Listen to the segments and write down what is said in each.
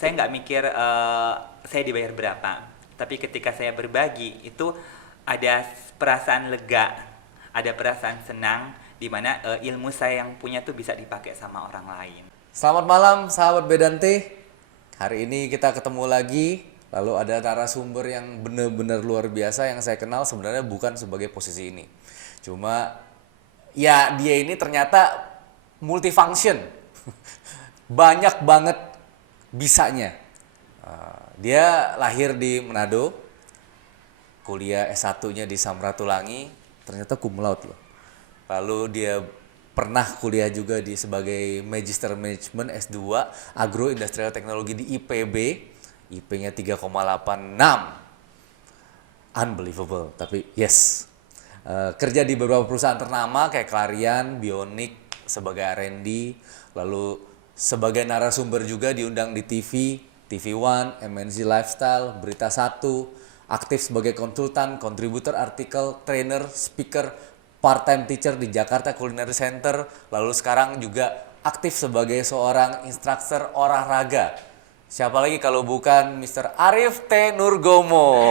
saya nggak mikir saya dibayar berapa, tapi ketika saya berbagi itu ada perasaan lega, ada perasaan senang di mana ilmu saya yang punya tuh bisa dipakai sama orang lain. Selamat malam sahabat Bedante. Hari ini kita ketemu lagi. Lalu ada narasumber yang benar-benar luar biasa yang saya kenal sebenarnya bukan sebagai posisi ini. Cuma ya dia ini ternyata multifunction. Banyak banget bisanya. Dia lahir di Manado. Kuliah S1-nya di Samratulangi, ternyata cum laude loh. Lalu dia pernah kuliah juga sebagai Magister Management S2 Agro Industrial Teknologi di IPB. IP-nya 3,86. Unbelievable, tapi yes. Kerja di beberapa perusahaan ternama kayak Clarion, Bionic sebagai R&D, lalu sebagai narasumber juga diundang di TV, TV One, MNC Lifestyle, Berita 1, aktif sebagai konsultan, kontributor artikel, trainer, speaker, part-time teacher di Jakarta Culinary Center, lalu sekarang juga aktif sebagai seorang instruktur olahraga. Siapa lagi kalau bukan Mr. Arif T. Nurgomo.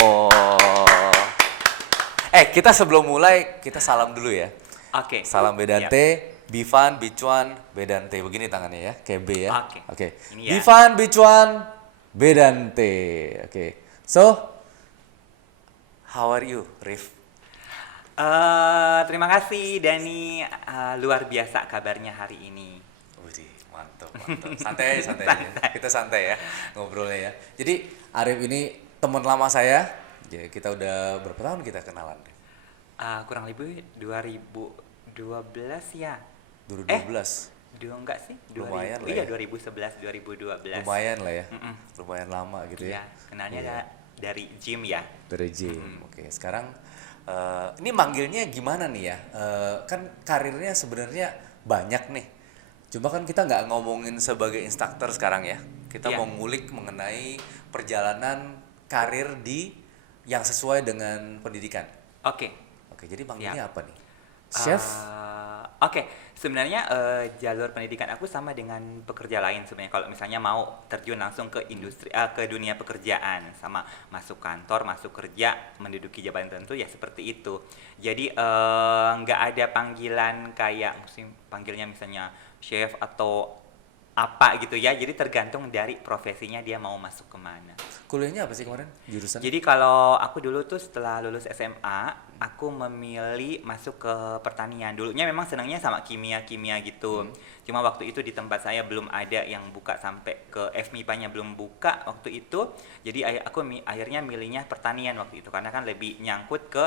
Kita sebelum mulai, kita salam dulu ya. Oke. Salam Bedante, Bifan, Bicuan, Bedante. Begini tangannya ya, kayak B ya. Oke. Ini ya. Bifan, Bicuan, Bedante. Oke. So, how are you, Rif? Terima kasih Dani, luar biasa kabarnya hari ini. Wih, mantap. Santai. Kita santai ya ngobrolnya ya. Jadi Arif ini teman lama saya. Jadi kita udah berapa tahun kita kenalan? Kurang lebih 2012 ya. 2012. Enggak sih? Lumayan lah iya, ya. 2011, 2012. Lumayan lah ya. Lumayan lama gitu ya. Iya, kenalnya dari gym ya. Dari gym. Oke, sekarang ini manggilnya gimana nih ya? Kan karirnya sebenarnya banyak nih. Cuma kan kita nggak ngomongin sebagai instruktur sekarang ya. Kita mau ngulik mengenai perjalanan karir yang sesuai dengan pendidikan. Oke, jadi manggilnya apa nih? Chef? Sebenarnya jalur pendidikan aku sama dengan pekerja lain sebenarnya. Kalau misalnya mau terjun langsung ke industri, ke dunia pekerjaan, sama masuk kantor, masuk kerja, menduduki jabatan tertentu ya seperti itu. Jadi nggak ada panggilan kayak panggilnya misalnya chef atau apa gitu ya. Jadi tergantung dari profesinya dia mau masuk kemana. Kuliahnya apa sih kemarin jurusan? Jadi kalau aku dulu tuh setelah lulus SMA, aku memilih masuk ke pertanian. Dulunya memang senangnya sama kimia gitu. Cuma waktu itu di tempat saya belum ada yang buka sampai ke FMIPA-nya belum buka waktu itu. Jadi aku akhirnya milihnya pertanian waktu itu karena kan lebih nyangkut ke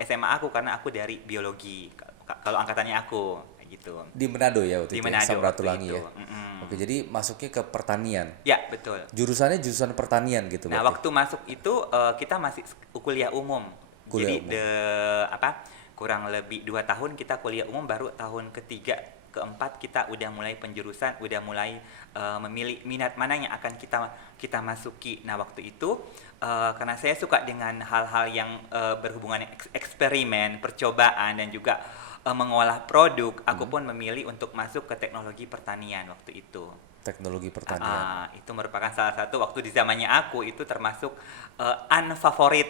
SMA aku karena aku dari biologi. Kalau angkatannya aku gitu. Di Manado ya waktu di itu. Manado Samratulangi ya. Mm-mm. Oke, jadi masuknya ke pertanian. Ya, betul. Jurusannya jurusan pertanian gitu. Nah, berarti? waktu masuk itu kita masih kuliah umum. Jadi kurang lebih 2 tahun kita kuliah umum, baru tahun ketiga, keempat kita udah mulai penjurusan, udah mulai memilih minat mana yang akan kita masuki. Nah, waktu itu karena saya suka dengan hal-hal yang berhubungan eksperimen, percobaan dan juga mengolah produk, aku pun memilih untuk masuk ke teknologi pertanian waktu itu. Teknologi pertanian. Itu merupakan salah satu waktu di zamannya aku itu termasuk unfavorit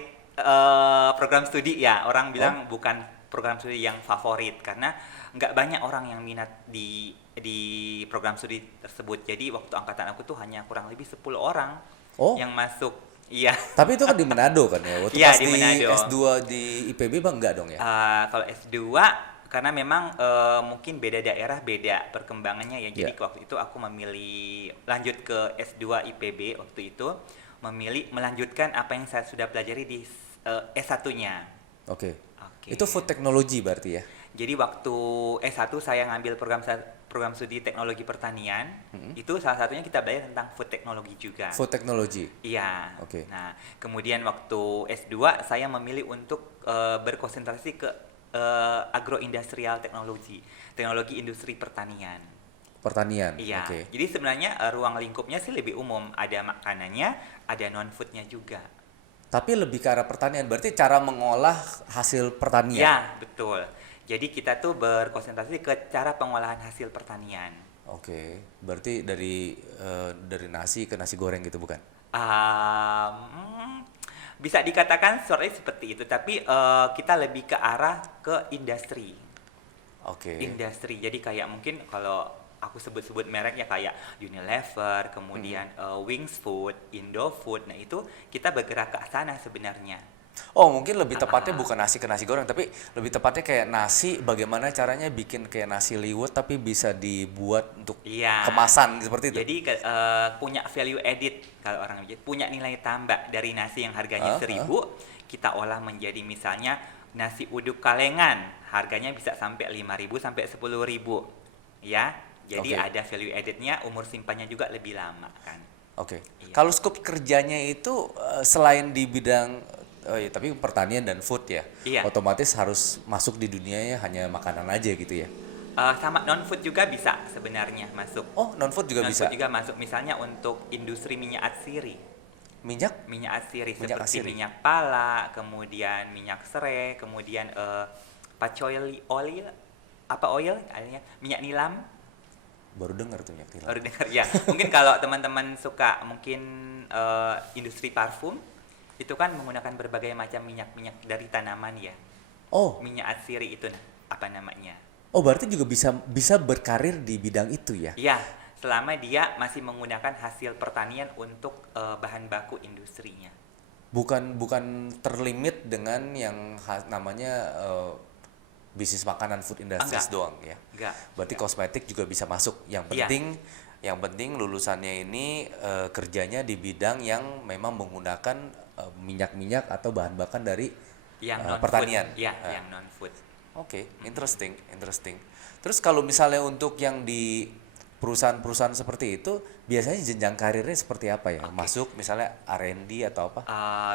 program studi ya. Orang bilang bukan program studi yang favorit karena nggak banyak orang yang minat di program studi tersebut. Jadi waktu angkatan aku tuh hanya kurang lebih 10 orang yang masuk. Iya. Tapi itu kan di Manado kan ya? Waktu pas di Manado. S2 di IPB bang enggak dong ya? Kalau S2 karena memang mungkin beda daerah, beda perkembangannya ya. Jadi waktu itu aku memilih lanjut ke S2 IPB waktu itu, memilih melanjutkan apa yang saya sudah pelajari di S1-nya. Oke. Itu food technology berarti ya? Jadi waktu S1 saya ngambil program studi teknologi pertanian, itu salah satunya kita belajar tentang food technology juga. Food technology? Iya. Oke. Nah, kemudian waktu S2 saya memilih untuk berkonsentrasi ke agroindustrial teknologi industri pertanian. Iya. Oke. Jadi sebenarnya ruang lingkupnya sih lebih umum, ada makanannya, ada non foodnya juga. Tapi lebih ke arah pertanian, berarti cara mengolah hasil pertanian. Ya, betul. Jadi kita tuh berkonsentrasi ke cara pengolahan hasil pertanian. Oke, berarti dari nasi ke nasi goreng gitu bukan? Um, Bisa dikatakan sore seperti itu, tapi kita lebih ke arah ke industri. Oke. Industri. Jadi kayak mungkin kalau aku sebut-sebut merek ya kayak Unilever, kemudian Wings Food, Indofood. Nah, itu kita bergerak ke sana sebenarnya. Oh, mungkin lebih tepatnya Ah, bukan nasi ke nasi goreng, tapi lebih tepatnya kayak nasi, bagaimana caranya bikin kayak nasi liwet tapi bisa dibuat untuk iya. kemasan seperti itu. Jadi punya value added kalau orang bilang, punya nilai tambah dari nasi yang harganya Heeh, heeh. 1.000 kita olah menjadi misalnya nasi uduk kalengan, harganya bisa sampai 5.000 sampai 10.000. Ya. Jadi Oke, ada value added-nya, umur simpannya juga lebih lama kan. oke. Iya. Kalau skop kerjanya itu selain di bidang ya, tapi pertanian dan food ya, Iya. otomatis harus masuk di dunianya hanya makanan aja gitu ya. Sama non food juga bisa sebenarnya masuk. Oh, non food juga Non bisa. food juga masuk misalnya untuk industri minyak atsiri. Minyak, Minyak atsiri minyak seperti asiri. minyak pala, kemudian minyak serai, kemudian pacoili oil, apa oil adanya minyak nilam. Baru dengar tuh minyak tilam. Baru dengar ya. Mungkin kalau teman-teman suka mungkin industri parfum itu kan menggunakan berbagai macam minyak-minyak dari tanaman ya. Oh, Minyak atsiri itu nah, apa namanya? oh berarti juga bisa bisa berkarir di bidang itu ya. Ya, selama dia masih menggunakan hasil pertanian untuk bahan baku industrinya. Bukan bukan terlimit dengan yang namanya bisnis makanan food industries Enggak, doang ya. enggak, Berarti enggak. kosmetik juga bisa masuk. Iya, Yang penting lulusannya ini kerjanya di bidang yang memang menggunakan minyak-minyak atau bahan bakan dari yang non food, pertanian. ya, Eh, yang non food. Oke, interesting, interesting. Terus kalau misalnya untuk yang di perusahaan-perusahaan seperti itu, biasanya jenjang karirnya seperti apa ya? Oke. Masuk misalnya R&D atau apa?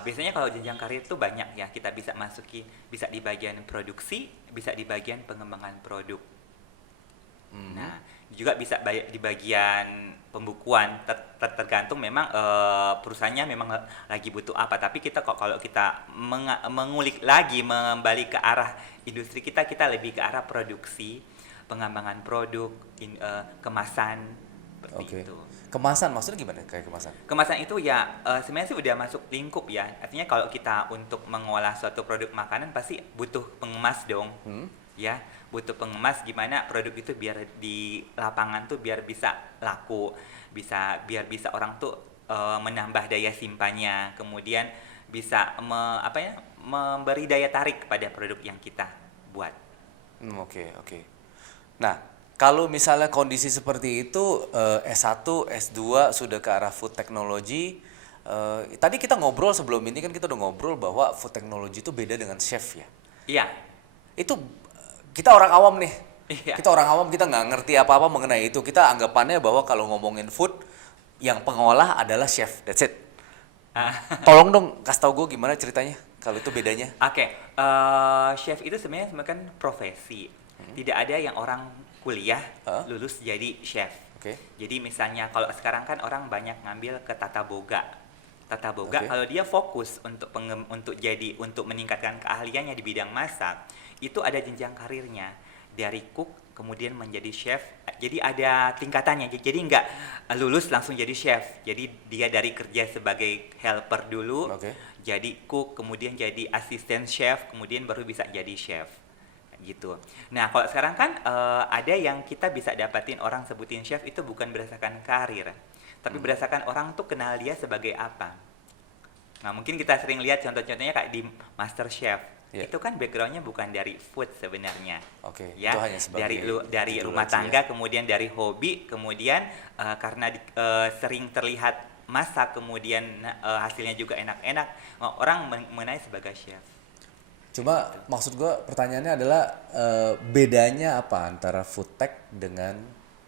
Biasanya kalau jenjang karir itu banyak ya, kita bisa masuki, bisa di bagian produksi, bisa di bagian pengembangan produk. Mhm. Nah, juga bisa di bagian pembukuan, tergantung memang perusahaannya memang lagi butuh apa. Tapi kita kok kalau kita mengulik lagi, kembali ke arah industri kita, kita lebih ke arah produksi, pengembangan produk, kemasan, seperti Oke. itu. Kemasan maksudnya gimana kayak kemasan? Kemasan itu ya sebenarnya sih udah masuk lingkup ya. Artinya kalau kita untuk mengolah suatu produk makanan pasti butuh pengemas dong. Hmm? Ya, butuh pengemas gimana produk itu biar di lapangan tuh biar bisa laku, biar bisa orang tuh menambah daya simpannya, kemudian bisa memberi daya tarik pada produk yang kita buat. Oke, oke. Nah, kalau misalnya kondisi seperti itu S1, S2 sudah ke arah food technology, tadi kita ngobrol sebelum ini kan kita udah ngobrol bahwa food technology itu beda dengan chef ya. Iya, Itu kita orang awam nih. iya. Kita orang awam kita nggak ngerti apa-apa mengenai itu. Kita anggapannya bahwa kalau ngomongin food yang pengolah adalah chef. That's it. Tolong dong kasih tau gue gimana ceritanya kalau itu bedanya. Oke, chef itu sebenarnya kan profesi. Tidak ada yang orang kuliah Hah? lulus jadi chef. Oke. Jadi misalnya kalau sekarang kan orang banyak ngambil ke tata boga. Tata boga Oke. kalau dia fokus untuk meningkatkan keahliannya di bidang masak, itu ada jenjang karirnya dari cook kemudian menjadi chef. Jadi ada tingkatannya. Jadi nggak lulus langsung jadi chef. Jadi dia dari kerja sebagai helper dulu, Oke. jadi cook, kemudian jadi asisten chef, kemudian baru bisa jadi chef gitu. Nah, kalau sekarang kan ada yang kita bisa dapatin orang sebutin chef itu bukan berdasarkan karir, tapi berdasarkan orang tuh kenal dia sebagai apa. Nah, mungkin kita sering lihat contoh-contohnya kayak di Master Chef. Iya. Itu kan backgroundnya bukan dari food sebenarnya. Oke, Ya, itu hanya sebagai dari judul rumah aja tangga, ya. kemudian dari hobi, kemudian karena sering terlihat masak, kemudian hasilnya juga enak-enak, orang mengenai sebagai chef. Cuma maksud gue pertanyaannya adalah bedanya apa antara food tech dengan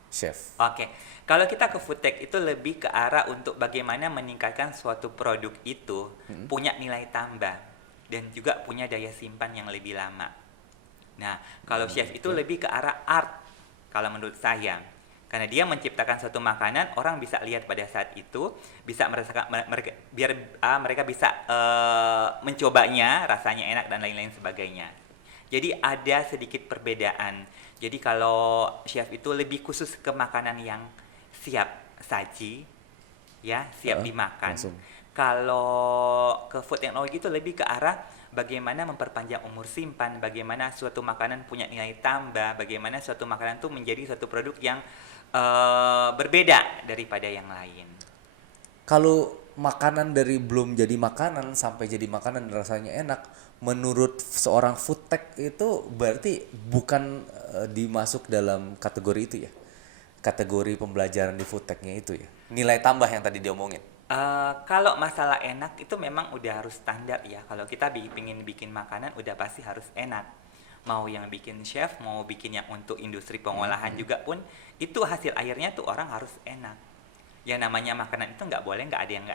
chef? Oke, kalau kita ke food tech itu lebih ke arah untuk bagaimana meningkatkan suatu produk itu punya nilai tambah dan juga punya daya simpan yang lebih lama. Nah, kalau chef itu lebih ke arah art kalau menurut saya. Karena dia menciptakan suatu makanan, orang bisa lihat pada saat itu, bisa merasakan mereka bisa mencobanya, rasanya enak dan lain-lain sebagainya. Jadi ada sedikit perbedaan. Jadi kalau chef itu lebih khusus ke makanan yang siap saji, ya, siap dimakan. langsung. Kalau ke food technology itu lebih ke arah bagaimana memperpanjang umur simpan, bagaimana suatu makanan punya nilai tambah, bagaimana suatu makanan itu menjadi suatu produk yang berbeda daripada yang lain. Kalau makanan dari belum jadi makanan sampai jadi makanan dan rasanya enak, menurut seorang food tech itu berarti bukan dimasuk dalam kategori itu ya? Kategori pembelajaran di food tech-nya itu ya? Nilai tambah yang tadi diomongin. Kalau masalah enak itu memang udah harus standar ya. Kalau kita pingin bikin makanan udah pasti harus enak. Mau yang bikin chef, mau bikin yang untuk industri pengolahan juga pun itu hasil akhirnya tuh orang harus enak. Ya namanya makanan itu nggak boleh nggak ada yang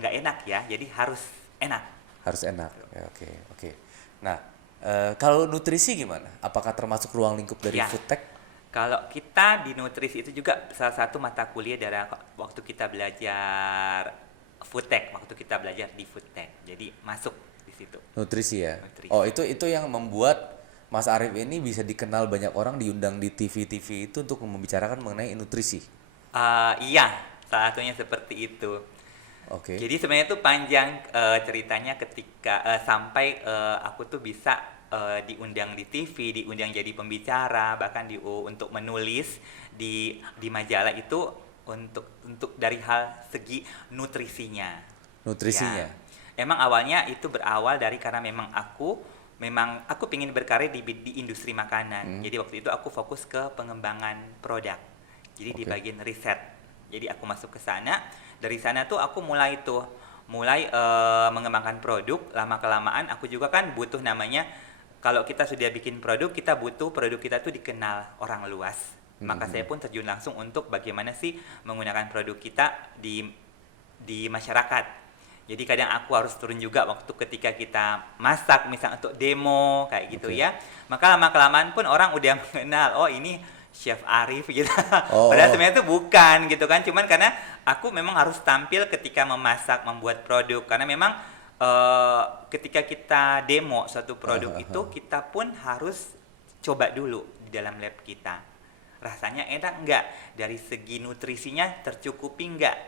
nggak enak ya. Jadi harus enak. Harus enak. Ya, oke, oke. Nah, kalau nutrisi gimana? Apakah termasuk ruang lingkup dari Ya. food tech? Kalau kita di nutrisi itu juga salah satu mata kuliah dari waktu kita belajar food tech, waktu kita belajar di food tech. Jadi masuk di situ. Nutrisi ya. Nutrisi. Oh, itu yang membuat Mas Arif ini bisa dikenal banyak orang, diundang di TV-TV itu untuk membicarakan mengenai nutrisi. Iya, salah satunya seperti itu. Oke. Jadi sebenarnya itu panjang ceritanya ketika sampai aku tuh bisa diundang di TV, diundang jadi pembicara, bahkan untuk menulis di majalah itu untuk dari hal segi nutrisinya. Nutrisinya. Ya. Emang awalnya itu berawal dari karena memang aku ingin berkarir di industri makanan. Jadi waktu itu aku fokus ke pengembangan produk. Jadi di Oke. bagian riset. Jadi aku masuk ke sana. Dari sana tuh aku mulai mengembangkan produk. Lama kelamaan aku juga kan butuh namanya, kalau kita sudah bikin produk, kita butuh produk kita tuh dikenal orang luas. Maka saya pun terjun langsung untuk bagaimana sih menggunakan produk kita di masyarakat. Jadi kadang aku harus turun juga waktu ketika kita masak, misalnya untuk demo kayak gitu Oke. ya. Maka lama-kelamaan pun orang udah mengenal, oh ini Chef Arif gitu. Oh. Padahal sebenarnya itu bukan gitu kan. Cuman karena aku memang harus tampil ketika memasak, membuat produk. Karena memang ketika kita demo suatu produk itu, kita pun harus coba dulu di dalam lab kita. Rasanya enak nggak? Dari segi nutrisinya tercukupi nggak?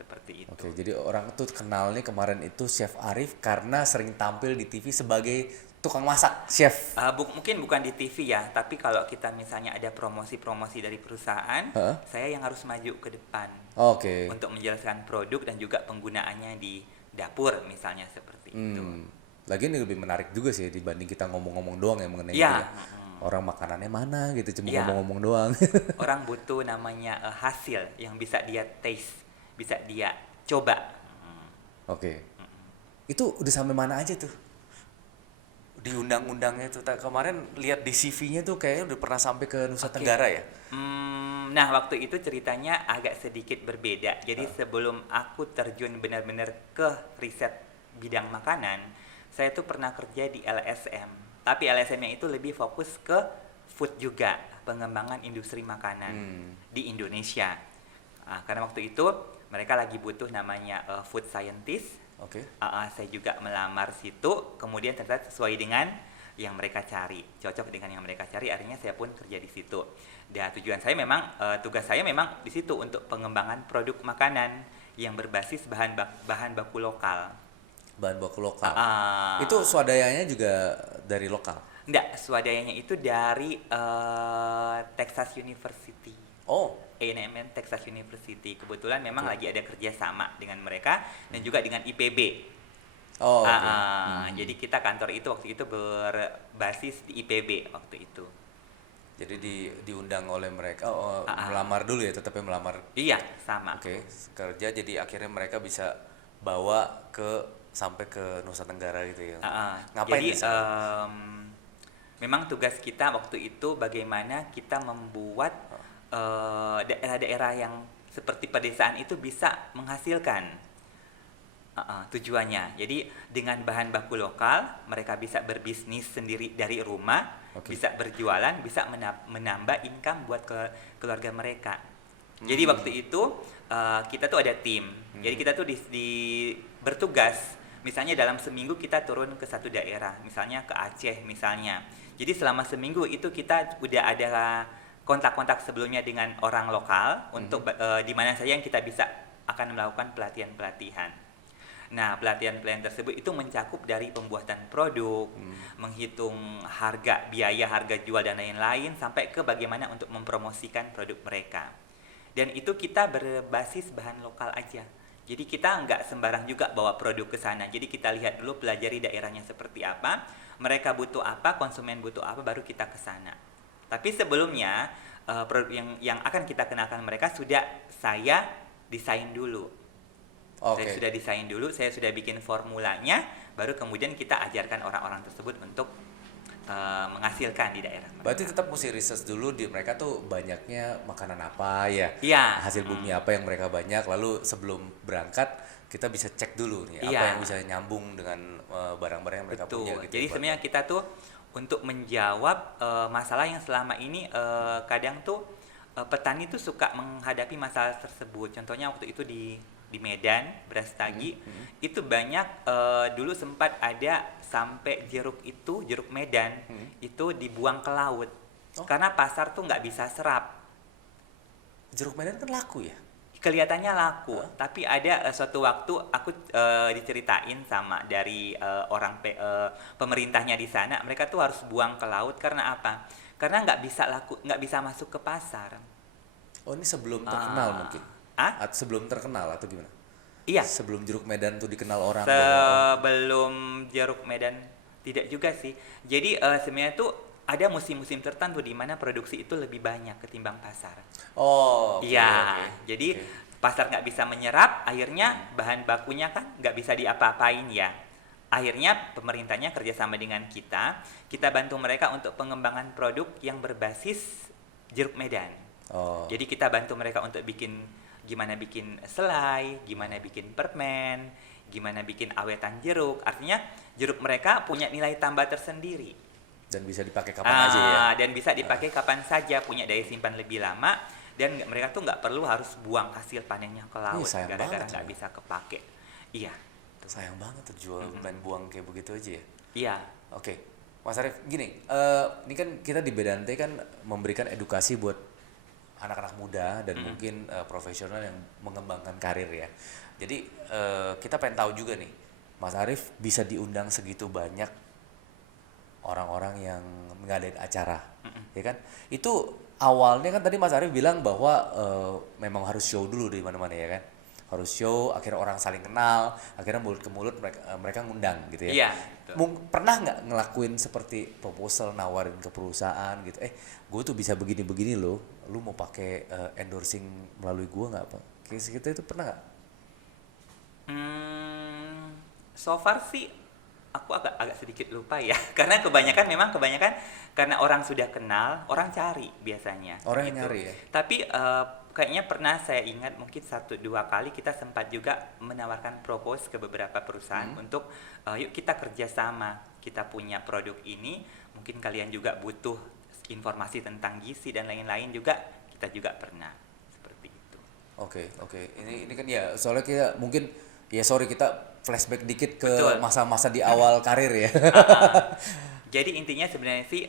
Seperti itu. Oke, jadi orang tuh kenalnya kemarin itu Chef Arif karena sering tampil di TV sebagai tukang masak, chef. Mungkin bukan di TV ya, tapi kalau kita misalnya ada promosi-promosi dari perusahaan, saya yang harus maju ke depan Oke. untuk menjelaskan produk dan juga penggunaannya di dapur misalnya seperti itu. Lagian ini lebih menarik juga sih dibanding kita ngomong-ngomong doang ya mengenai Iya. itu ya. Orang makanannya mana gitu, cuma Iya. ngomong-ngomong doang. Orang butuh namanya hasil yang bisa dia taste, bisa dia coba. Oke. Itu udah sampai mana aja tuh? Di undang-undangnya tuh kemarin lihat di CV-nya tuh kayaknya udah pernah sampai ke Nusa Tenggara ya? Nah, waktu itu ceritanya agak sedikit berbeda. Jadi sebelum aku terjun benar-benar ke riset bidang makanan, saya tuh pernah kerja di LSM. Tapi LSM-nya itu lebih fokus ke food juga, pengembangan industri makanan di Indonesia. Karena waktu itu mereka lagi butuh namanya food scientist. Oke. Saya juga melamar situ, kemudian ternyata sesuai dengan yang mereka cari, cocok dengan yang mereka cari, akhirnya saya pun kerja di situ. Dan tujuan saya memang, tugas saya memang di situ untuk pengembangan produk makanan yang berbasis bahan baku lokal. Bahan baku lokal. Ah. Itu swadayanya juga dari lokal. Enggak, swadayanya itu dari Texas University. Oh, A&M Texas University. Kebetulan memang lagi ada kerjasama dengan mereka dan juga dengan IPB. oh, oke. Jadi kita kantor itu waktu itu berbasis di IPB waktu itu. Jadi diundang oleh mereka, melamar dulu ya, tetapnya melamar. Iya, sama. Oke, kerja jadi akhirnya mereka bisa bawa sampai ke Nusa Tenggara gitu ya. Ngapain Jadi di sana? memang tugas kita waktu itu bagaimana kita membuat daerah-daerah yang seperti pedesaan itu bisa menghasilkan. Tujuannya. Jadi dengan bahan baku lokal mereka bisa berbisnis sendiri dari rumah, bisa berjualan, bisa menambah income buat keluarga mereka. Jadi waktu itu kita tuh ada tim. Jadi kita tuh bertugas Misalnya dalam seminggu kita turun ke satu daerah, misalnya ke Aceh misalnya. Jadi selama seminggu itu kita udah ada kontak-kontak sebelumnya dengan orang lokal untuk di mana saja yang kita bisa akan melakukan pelatihan-pelatihan. Nah, pelatihan-pelatihan tersebut itu mencakup dari pembuatan produk, menghitung biaya harga jual dan lain-lain, sampai ke bagaimana untuk mempromosikan produk mereka. Dan itu kita berbasis bahan lokal aja. Jadi kita nggak sembarang juga bawa produk ke sana. Jadi kita lihat dulu, pelajari daerahnya seperti apa, mereka butuh apa, konsumen butuh apa, baru kita ke sana. Tapi sebelumnya produk yang akan kita kenalkan mereka sudah saya desain dulu. Saya sudah desain dulu, saya sudah bikin formulanya, baru kemudian kita ajarkan orang-orang tersebut untuk menghasilkan di daerah mereka. Berarti tetap mesti research dulu di mereka tuh banyaknya makanan apa ya, hasil bumi apa yang mereka banyak, lalu sebelum berangkat kita bisa cek dulu nih apa yang bisa nyambung dengan barang-barang yang mereka punya gitu. Jadi sebenarnya kita tuh untuk menjawab masalah yang selama ini kadang tuh petani tuh suka menghadapi masalah tersebut. Contohnya waktu itu di Medan, Brastagi, itu banyak dulu sempat ada sampai jeruk Medan itu dibuang ke laut karena pasar tuh nggak bisa serap. Jeruk Medan kan laku ya? Kelihatannya laku, tapi ada suatu waktu aku diceritain sama dari pemerintahnya di sana, mereka tuh harus buang ke laut karena apa? Karena nggak bisa masuk ke pasar. Oh, ini sebelum terkenal mungkin? Sebelum terkenal atau gimana? Iya. Sebelum jeruk Medan tuh dikenal orang. Sebelum jeruk Medan tidak juga sih. Jadi sebenarnya tuh ada musim-musim tertentu di mana produksi itu lebih banyak ketimbang pasar. Jadi pasar nggak bisa menyerap, akhirnya bahan bakunya kan nggak bisa diapa-apain ya. Akhirnya pemerintahnya kerjasama dengan kita bantu mereka untuk pengembangan produk yang berbasis jeruk Medan. Jadi kita bantu mereka untuk gimana bikin selai, gimana bikin permen, gimana bikin awetan jeruk. Artinya jeruk mereka punya nilai tambah tersendiri. Dan bisa dipakai kapan aja ya? Dan bisa dipakai kapan saja, punya daya simpan lebih lama, dan mereka tuh nggak perlu harus buang hasil panennya ke laut gara-gara nggak bisa kepake. Iya. Sayang banget tuh jual main buang kayak begitu aja ya? Iya. Oke. Mas Arief, gini, ini kan kita di Bedante kan memberikan edukasi buat anak-anak muda dan mungkin profesional yang mengembangkan karir ya. Jadi kita pengen tahu juga nih, Mas Arief bisa diundang segitu banyak orang-orang yang ngadain acara, ya kan? Itu awalnya kan tadi Mas Arief bilang bahwa memang harus show dulu di mana-mana ya kan? Harus show, akhirnya orang saling kenal, akhirnya mulut ke mulut mereka ngundang gitu ya. Iya. Pernah nggak ngelakuin seperti proposal nawarin ke perusahaan gitu, gue tuh bisa begini-begini loh, lu mau pakai endorsing melalui gue nggak apa? Kayak segitu itu pernah nggak? So far sih aku agak sedikit lupa ya, karena kebanyakan karena orang sudah kenal, orang cari biasanya. Orang yang nyari ya. Tapi kayaknya pernah saya ingat mungkin 1-2 kali kita sempat juga menawarkan propose ke beberapa perusahaan untuk yuk kita kerjasama, kita punya produk ini, mungkin kalian juga butuh informasi tentang gizi dan lain-lain juga, kita juga pernah seperti itu. Oke. Ini kan ya soalnya kita mungkin kita flashback dikit ke masa-masa di awal karir ya. Jadi intinya sebenarnya sih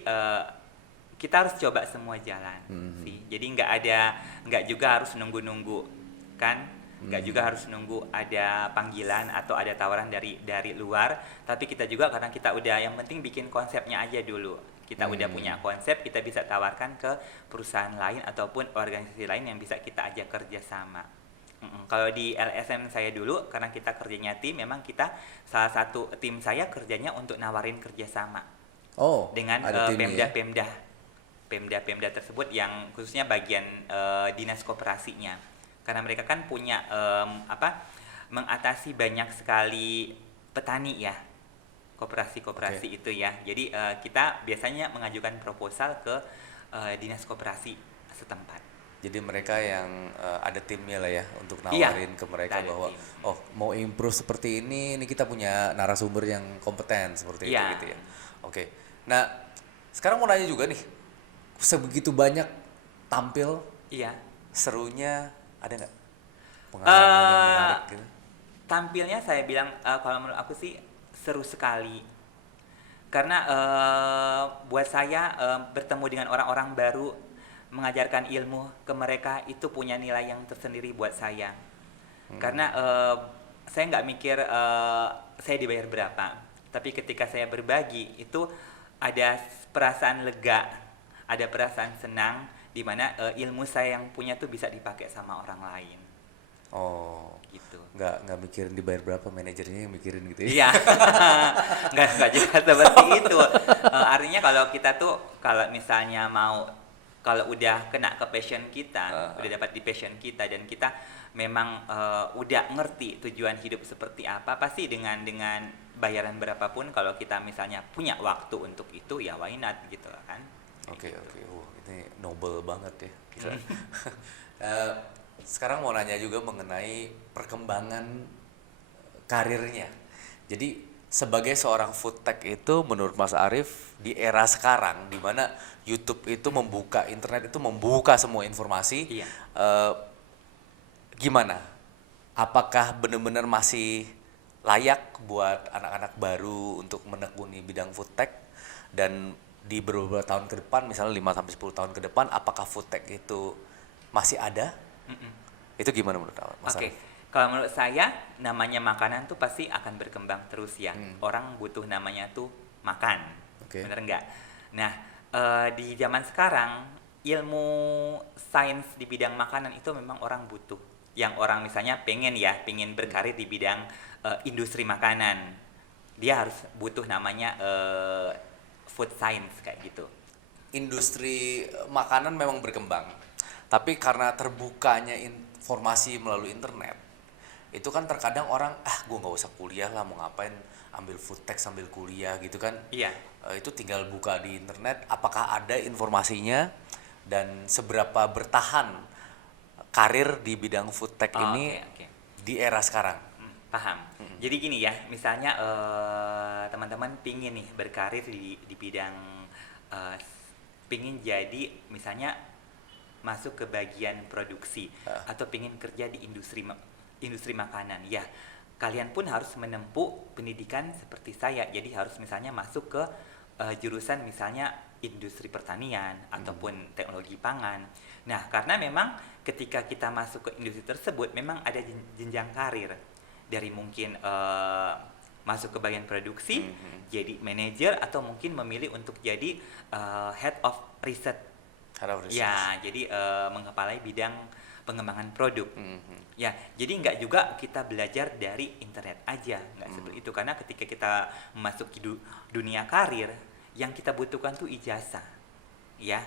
kita harus coba semua jalan sih. Jadi nggak juga harus nunggu kan, nggak juga harus nunggu ada panggilan atau ada tawaran dari luar. Tapi kita juga karena kita udah, yang penting bikin konsepnya aja dulu. Kita udah punya konsep, kita bisa tawarkan ke perusahaan lain ataupun organisasi lain yang bisa kita ajak kerjasama. Kalau di LSM saya dulu, karena kita kerjanya tim, memang kita salah satu tim saya kerjanya untuk nawarin kerjasama dengan Pemda tersebut yang khususnya bagian dinas koperasinya, karena mereka kan punya mengatasi banyak sekali petani ya, koperasi itu ya. Jadi kita biasanya mengajukan proposal ke dinas koperasi setempat. Jadi mereka yang ada timnya lah ya untuk nawarin ke mereka bahwa mau improve seperti ini kita punya narasumber yang kompeten seperti itu gitu ya. Oke. Nah, sekarang mau nanya juga nih, sebegitu banyak tampil, serunya ada nggak pengalaman yang menarik gitu? tampilnya saya bilang kalau menurut aku sih seru sekali. Karena buat saya bertemu dengan orang-orang baru, mengajarkan ilmu ke mereka itu punya nilai yang tersendiri buat saya. Karena saya nggak mikir saya dibayar berapa, tapi ketika saya berbagi itu ada perasaan lega, ada perasaan senang, di mana ilmu saya yang punya tuh bisa dipakai sama orang lain. Oh, Gitu. nggak mikirin dibayar berapa, manajernya yang mikirin gitu ya? Iya, nggak juga seperti itu. Artinya kalau kita tuh kalau misalnya kalau udah kena ke passion kita, udah dapat di passion kita dan kita memang udah ngerti tujuan hidup seperti apa, pasti dengan bayaran berapapun kalau kita misalnya punya waktu untuk itu ya why not gitu kan. Oke. Ini noble banget ya. Gila. Sekarang mau nanya juga mengenai perkembangan karirnya. Jadi sebagai seorang food tech itu menurut Mas Arif di era sekarang di mana YouTube itu membuka, internet itu membuka semua informasi, Iya. gimana? Apakah benar-benar masih layak buat anak-anak baru untuk menekuni bidang food tech, dan di beberapa tahun ke depan, misalnya 5 sampai 10 tahun ke depan, apakah food tech itu masih ada? Itu gimana menurut Mas Oke, Arif? kalau menurut saya namanya makanan tuh pasti akan berkembang terus ya. Orang butuh namanya tuh makan, Oke. bener nggak? Nah, di zaman sekarang ilmu sains di bidang makanan itu memang orang butuh. Yang orang misalnya pengen berkarir di bidang industri makanan, dia harus butuh namanya food science kayak gitu. Industri makanan memang berkembang, tapi karena terbukanya informasi melalui internet, itu kan terkadang orang gue nggak usah kuliah lah, mau ngapain ambil food tech sambil kuliah gitu kan. Iya. Itu tinggal buka di internet, apakah ada informasinya, dan seberapa bertahan karir di bidang food tech ini Oke. di era sekarang. Paham. Jadi gini ya, misalnya teman-teman pingin nih berkarir di bidang pingin jadi misalnya masuk ke bagian produksi atau pingin kerja di industri makanan. Ya, kalian pun harus menempuh pendidikan seperti saya. Jadi harus misalnya masuk ke jurusan misalnya industri pertanian ataupun teknologi pangan. Nah, karena memang ketika kita masuk ke industri tersebut memang ada jenjang karir. Dari mungkin masuk ke bagian produksi, jadi manajer, atau mungkin memilih untuk jadi head of research. Ya, jadi mengepalai bidang pengembangan produk. Ya, jadi nggak juga kita belajar dari internet aja, nggak seperti itu. Karena ketika kita memasuki dunia karir, yang kita butuhkan tuh ijazah, ya.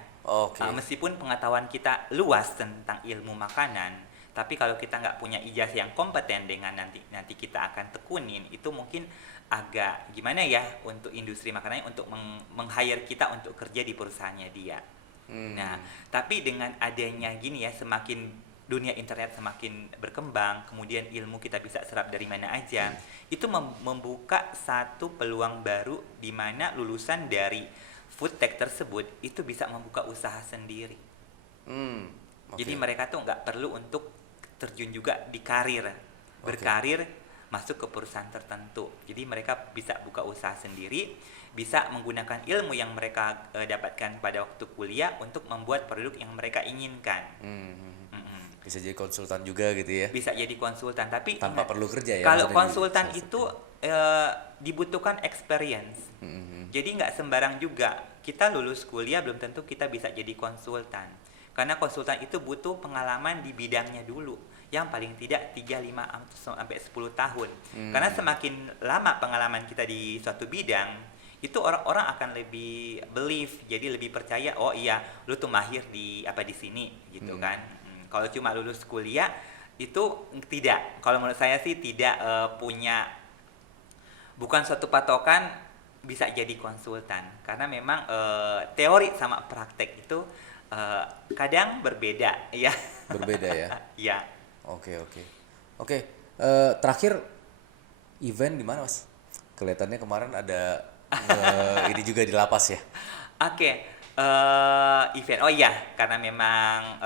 Meskipun pengetahuan kita luas tentang ilmu makanan, tapi kalau kita nggak punya ijazah yang kompeten dengan nanti kita akan tekunin, itu mungkin agak gimana ya untuk industri makanannya untuk meng-hire kita untuk kerja di perusahaannya dia. Nah, tapi dengan adanya gini ya, semakin dunia internet semakin berkembang, kemudian ilmu kita bisa serap dari mana aja, itu membuka satu peluang baru di mana lulusan dari food tech tersebut itu bisa membuka usaha sendiri. Jadi mereka tuh nggak perlu untuk terjun juga di karir, berkarir masuk ke perusahaan tertentu. Jadi mereka bisa buka usaha sendiri, bisa menggunakan ilmu yang mereka dapatkan pada waktu kuliah untuk membuat produk yang mereka inginkan. Bisa jadi konsultan juga gitu ya? Bisa jadi konsultan, tapi tanpa perlu kerja ya? Kalau konsultan itu dibutuhkan experience. Jadi nggak sembarang juga. Kita lulus kuliah belum tentu kita bisa jadi konsultan. Karena konsultan itu butuh pengalaman di bidangnya dulu, yang paling tidak 3, 5, sampai 10 tahun. Karena semakin lama pengalaman kita di suatu bidang, itu orang-orang akan lebih believe, jadi lebih percaya, oh iya, lu tuh mahir di sini gitu kan. Kalau cuma lulus kuliah itu tidak. Kalau menurut saya sih tidak bukan suatu patokan bisa jadi konsultan, karena memang teori sama praktek itu kadang berbeda ya. Berbeda ya? Ya. Oke. Terakhir event di mana, Mas? Kelihatannya kemarin ada ini juga di lapas ya? Oke. Event. Oh iya, karena memang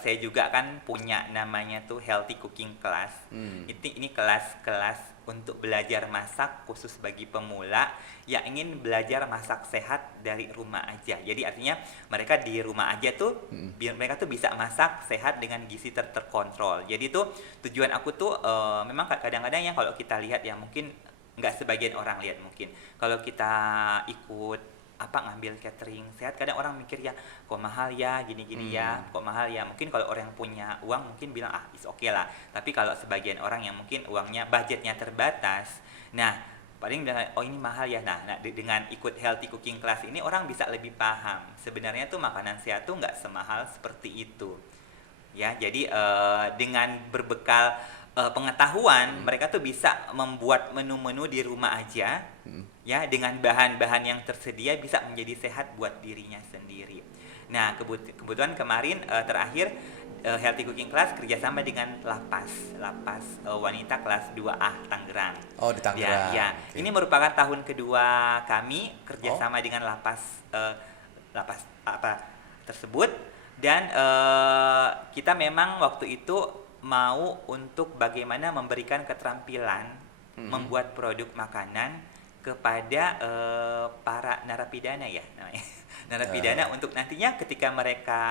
saya juga kan punya namanya tuh Healthy Cooking Class. Ini kelas-kelas untuk belajar masak khusus bagi pemula yang ingin belajar masak sehat dari rumah aja. Jadi artinya mereka di rumah aja tuh biar mereka tuh bisa masak sehat dengan gizi terkontrol. Jadi tuh tujuan aku tuh memang kadang-kadang ya kalau kita lihat ya mungkin nggak sebagian orang lihat mungkin kalau kita ikut ngambil catering sehat kadang orang mikir ya kok mahal ya gini-gini ya kok mahal ya mungkin kalau orang yang punya uang mungkin bilang is okay lah tapi kalau sebagian orang yang mungkin uangnya budgetnya terbatas nah paling bilang oh ini mahal ya nah dengan ikut healthy cooking class ini orang bisa lebih paham sebenarnya tuh makanan sehat tuh nggak semahal seperti itu ya jadi dengan berbekal pengetahuan mereka tuh bisa membuat menu-menu di rumah aja ya dengan bahan-bahan yang tersedia bisa menjadi sehat buat dirinya sendiri. Nah kebetulan kemarin terakhir Healthy Cooking Class kerjasama dengan Lapas Wanita kelas 2A Tangerang. Oh di Tangerang. Ya. Okay. Ini merupakan tahun kedua kami kerjasama dengan Lapas tersebut dan kita memang waktu itu mau untuk bagaimana memberikan keterampilan membuat produk makanan kepada para narapidana ya namanya narapidana untuk nantinya ketika mereka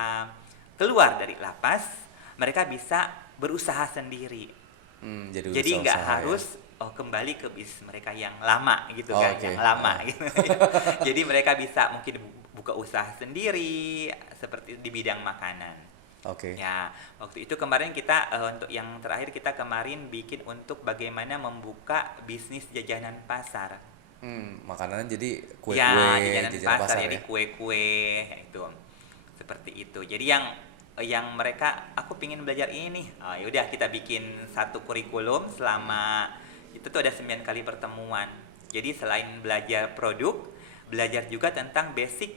keluar dari lapas mereka bisa berusaha sendiri jadi nggak harus kembali ke bisnis mereka yang lama gitu kan yang lama gitu jadi mereka bisa mungkin buka usaha sendiri seperti di bidang makanan. Oke. Ya, waktu itu kemarin kita untuk yang terakhir kita kemarin bikin untuk bagaimana membuka bisnis jajanan pasar. Makanan jadi kue-kue ya, jajanan pasar jadi ya? kue-kue itu. Seperti itu. Jadi yang mereka aku pingin belajar ini nih. Yaudah kita bikin satu kurikulum selama itu tuh ada 9 kali pertemuan. Jadi selain belajar produk, belajar juga tentang basic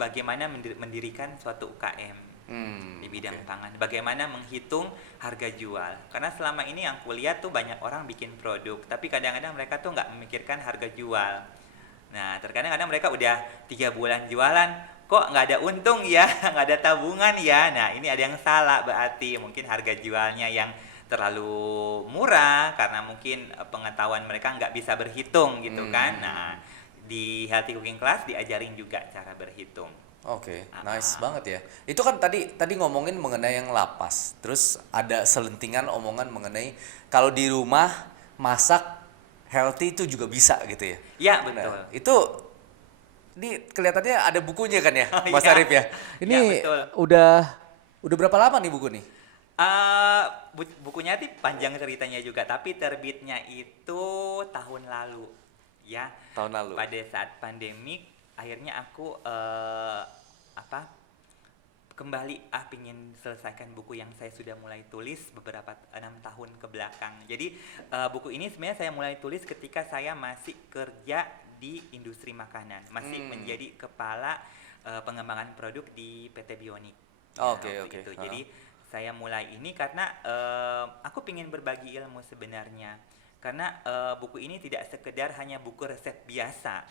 bagaimana mendirikan suatu UKM. Di bidang pangan, bagaimana menghitung harga jual karena selama ini yang kulihat tuh banyak orang bikin produk tapi kadang-kadang mereka tuh nggak memikirkan harga jual. Nah terkadang mereka udah 3 bulan jualan kok nggak ada untung ya nggak ada tabungan ya nah ini ada yang salah berarti mungkin harga jualnya yang terlalu murah karena mungkin pengetahuan mereka nggak bisa berhitung gitu kan. Nah di Healthy Cooking Class diajarin juga cara berhitung. Oke, nice banget ya. Itu kan tadi ngomongin mengenai yang lapas. Terus ada selentingan omongan mengenai kalau di rumah masak healthy itu juga bisa gitu ya. Iya, betul. Nah, itu ini kelihatannya ada bukunya kan ya, Mas Ya. Arif ya. Ini Ya, betul. udah berapa lama nih buku nih? Bukunya sih panjang ceritanya juga, tapi terbitnya itu tahun lalu, ya. Tahun lalu. Pada saat pandemik, akhirnya aku kembali pingin selesaikan buku yang saya sudah mulai tulis beberapa 6 tahun ke belakang. Jadi buku ini sebenarnya saya mulai tulis ketika saya masih kerja di industri makanan, masih menjadi kepala pengembangan produk di PT Bionik. Oke. Gitu. Jadi saya mulai ini karena aku pingin berbagi ilmu sebenarnya. Karena buku ini tidak sekedar hanya buku resep biasa,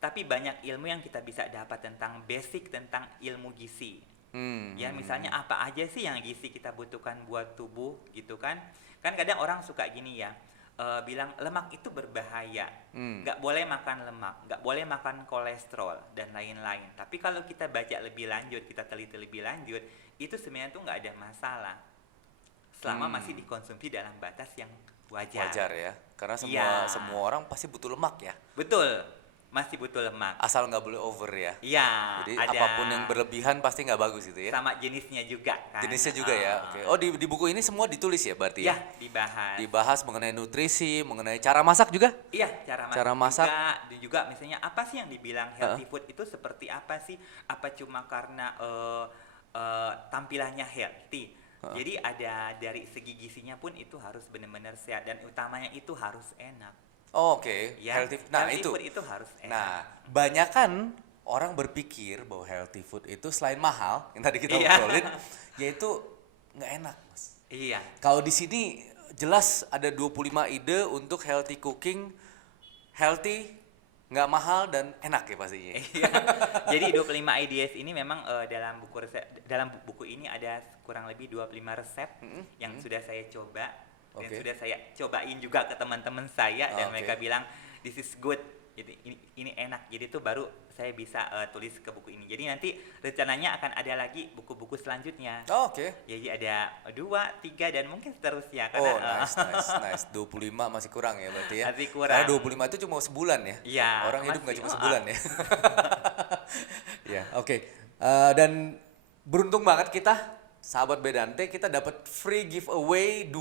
tapi banyak ilmu yang kita bisa dapat tentang basic tentang ilmu gizi. Ya misalnya apa aja sih yang gizi kita butuhkan buat tubuh gitu kan. Kan kadang orang suka gini ya, bilang lemak itu berbahaya, nggak boleh makan lemak, nggak boleh makan kolesterol dan lain-lain. Tapi kalau kita baca lebih lanjut, kita teliti lebih lanjut, itu sebenarnya tuh nggak ada masalah selama masih dikonsumsi dalam batas yang wajar ya, karena semua orang pasti butuh lemak ya. Betul, masih butuh lemak. Asal nggak boleh over ya. Iya. Jadi apapun yang berlebihan pasti nggak bagus gitu ya. Sama jenisnya juga kan. Jenisnya juga ya. Oke. Oh di buku ini semua ditulis ya berarti? Ya, dibahas. Dibahas mengenai nutrisi, mengenai cara masak juga? Iya, cara masak. Dan juga misalnya apa sih yang dibilang healthy food itu seperti apa sih? Apa cuma karena tampilannya healthy? Jadi ada dari segi gizinya pun itu harus benar-benar sehat dan utamanya itu harus enak. Oke. Ya, Healthy. Nah healthy itu. food itu harus enak. Nah banyak kan orang berpikir bahwa healthy food itu selain mahal yang tadi kita Iya. ngobrolin, yaitu nggak enak, Mas. Iya. Kalau di sini jelas ada 25 ide untuk healthy cooking, healthy nggak mahal dan enak ya pastinya. Iya. Jadi 25 ideas ini memang dalam buku ini ada kurang lebih 25 resep yang sudah saya coba dan sudah saya cobain juga ke teman-teman saya dan mereka bilang this is good. Jadi ini enak. Jadi itu baru saya bisa tulis ke buku ini. Jadi nanti rencananya akan ada lagi buku-buku selanjutnya. Jadi ada 2, 3 dan mungkin seterusnya karena nice. 25 masih kurang ya berarti ya. Masih kurang. Karena 25 itu cuma sebulan ya. Iya. Orang hidup nggak cuma sebulan ya. Ya, oke. Dan beruntung banget kita sahabat Bedante, kita dapat free giveaway 3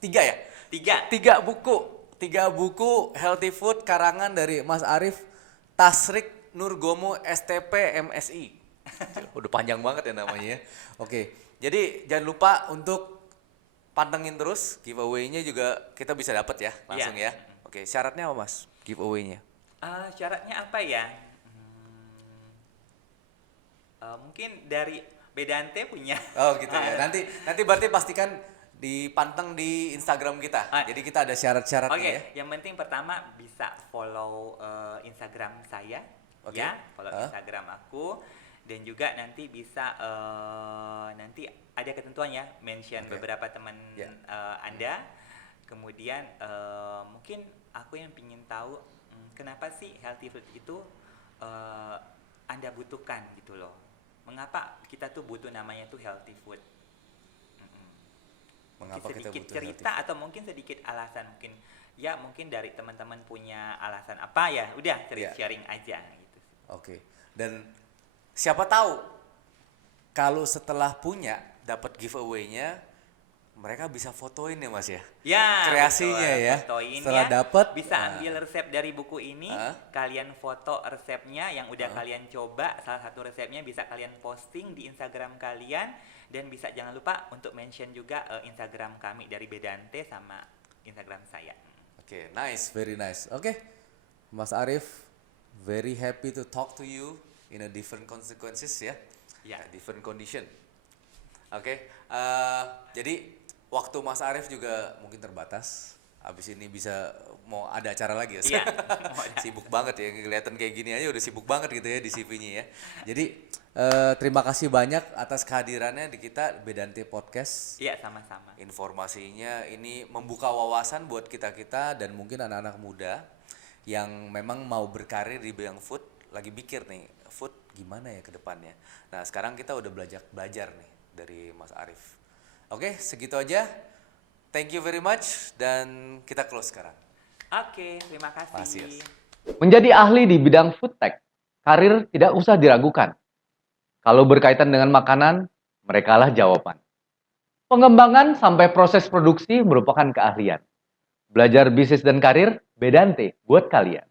ya? 3 buku. 3 buku healthy food karangan dari Mas Arif Tasrik Nurgomo STP MSI. Udah panjang banget ya namanya. Oke. Jadi jangan lupa untuk pantengin terus giveaway-nya juga kita bisa dapat ya langsung ya. Oke, syaratnya apa Mas giveaway-nya? Syaratnya apa ya? Mungkin dari Bedante punya. Oh gitu ya. Nanti berarti pastikan dipanteng di Instagram kita. Jadi kita ada syarat-syaratnya ya. Yang penting pertama bisa follow Instagram saya, ya, follow Instagram aku, dan juga nanti bisa nanti ada ketentuan ya, mention beberapa teman Anda. Kemudian mungkin aku yang ingin tahu kenapa sih healthy food itu Anda butuhkan gitu loh. Mengapa kita tuh butuh namanya tuh healthy food? Mengapa sedikit kita butuh cerita atau mungkin sedikit alasan, mungkin dari teman-teman punya alasan apa ya, udah sharing aja gitu. Oke. Dan siapa tahu kalau setelah punya dapat giveaway-nya mereka bisa fotoin ya Mas ya. Ya, kreasinya betul, ya. Fotoin setelah ya, dapat bisa ambil resep dari buku ini, kalian foto resepnya yang udah kalian coba, salah satu resepnya bisa kalian posting di Instagram kalian. Dan bisa jangan lupa untuk mention juga Instagram kami dari Bedante sama Instagram saya. Oke, nice, very nice. Oke, Mas Arif, very happy to talk to you in a different consequences ya, different condition. Oke, jadi waktu Mas Arif juga mungkin terbatas. Abis ini bisa mau ada acara lagi ya? Sibuk banget ya, kelihatan kayak gini aja udah sibuk banget gitu ya di CV-nya ya. Jadi terima kasih banyak atas kehadirannya di kita Bedante Podcast. Iya, sama-sama. Informasinya ini membuka wawasan buat kita-kita dan mungkin anak-anak muda yang memang mau berkarir di bidang food, lagi mikir nih, food gimana ya ke depannya. Nah, sekarang kita udah belajar nih dari Mas Arif. Oke, segitu aja. Thank you very much dan kita close sekarang. Oke, terima kasih. Menjadi ahli di bidang food tech, karir tidak usah diragukan. Kalau berkaitan dengan makanan, merekalah jawaban. Pengembangan sampai proses produksi merupakan keahlian. Belajar bisnis dan karir, Bedante buat kalian.